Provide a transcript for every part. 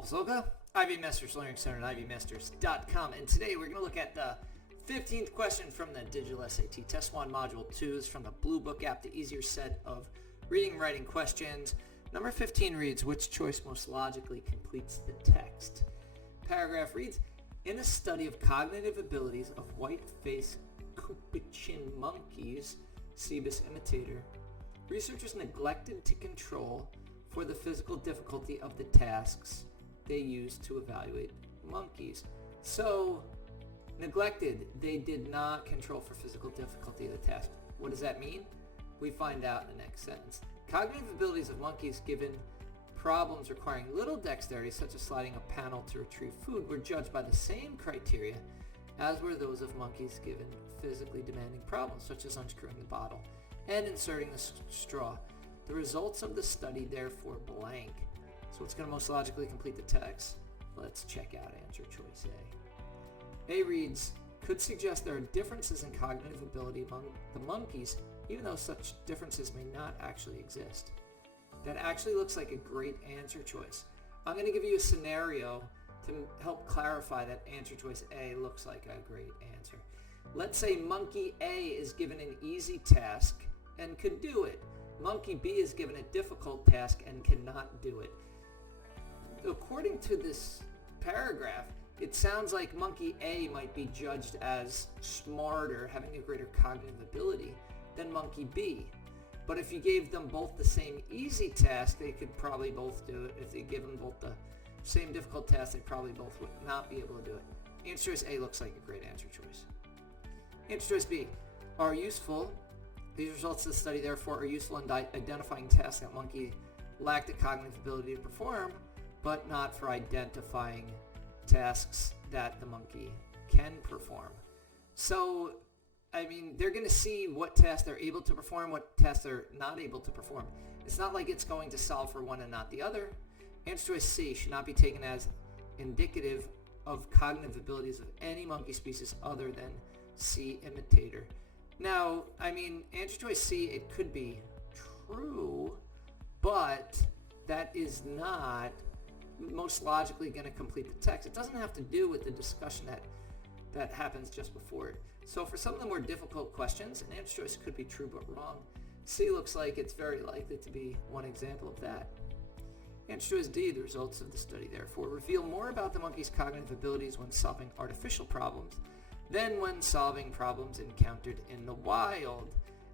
Paul Pasolka, Ivy Masters Learning Center at ivymasters.com, and today we're going to look at the 15th question from the Digital SAT Test 1 Module 2 is from the Blue Book app, the easier set of reading and writing questions. Number 15 reads, which choice most logically completes the text? Paragraph reads, in a study of cognitive abilities of white-faced capuchin monkeys, Cebus imitator, researchers neglected to control for the physical difficulty of the tasks they used to evaluate monkeys. So, neglected, they did not control for physical difficulty of the task. What does that mean? We find out in the next sentence. Cognitive abilities of monkeys given problems requiring little dexterity, such as sliding a panel to retrieve food, were judged by the same criteria as were those of monkeys given physically demanding problems, such as unscrewing the bottle and inserting the straw. The results of the study, therefore, blank. So it's going to most logically complete the text. Let's check out answer choice A. A reads, could suggest there are differences in cognitive ability among the monkeys, even though such differences may not actually exist. That actually looks like a great answer choice. I'm going to give you a scenario to help clarify that answer choice A looks like a great answer. Let's say monkey A is given an easy task and could do it. Monkey B is given a difficult task and cannot do it. According to this paragraph, it sounds like monkey A might be judged as smarter, having a greater cognitive ability than monkey B. But if you gave them both the same easy task, they could probably both do it. If you give them both the same difficult task, they probably both would not be able to do it. Answer choice A looks like a great answer choice. Answer choice B are useful. These results of the study, therefore, are useful in identifying tasks that monkey lacked the cognitive ability to perform, but not for identifying tasks that the monkey can perform. So, I mean, they're going to see what tasks they're able to perform, what tasks they're not able to perform. It's not like it's going to solve for one and not the other. Answer choice C should not be taken as indicative of cognitive abilities of any monkey species other than C imitator. Now, I mean, answer choice C, it could be true, but that is not most logically going to complete the text. It doesn't have to do with the discussion that happens just before it. So for some of the more difficult questions, an answer choice could be true but wrong. C looks like it's very likely to be one example of that. Answer choice D, the results of the study, therefore, reveal more about the monkey's cognitive abilities when solving artificial problems than when solving problems encountered in the wild.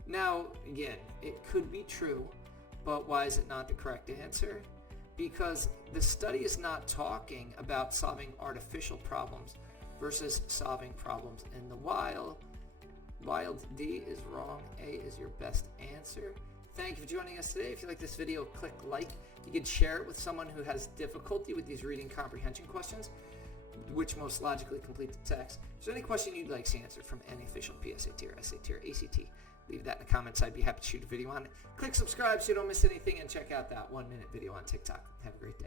Now, again, it could be true, but why is it not the correct answer? Because the study is not talking about solving artificial problems versus solving problems in the wild. Wild D is wrong. A is your best answer. Thank you for joining us today. If you like this video, click like. You can share it with someone who has difficulty with these reading comprehension questions, which most logically complete the text. If there's any question you'd like to see answered from any official PSAT or SAT or ACT, leave that in the comments. I'd be happy to shoot a video on it. Click subscribe so you don't miss anything, and check out that 1-minute video on TikTok. Have a great day.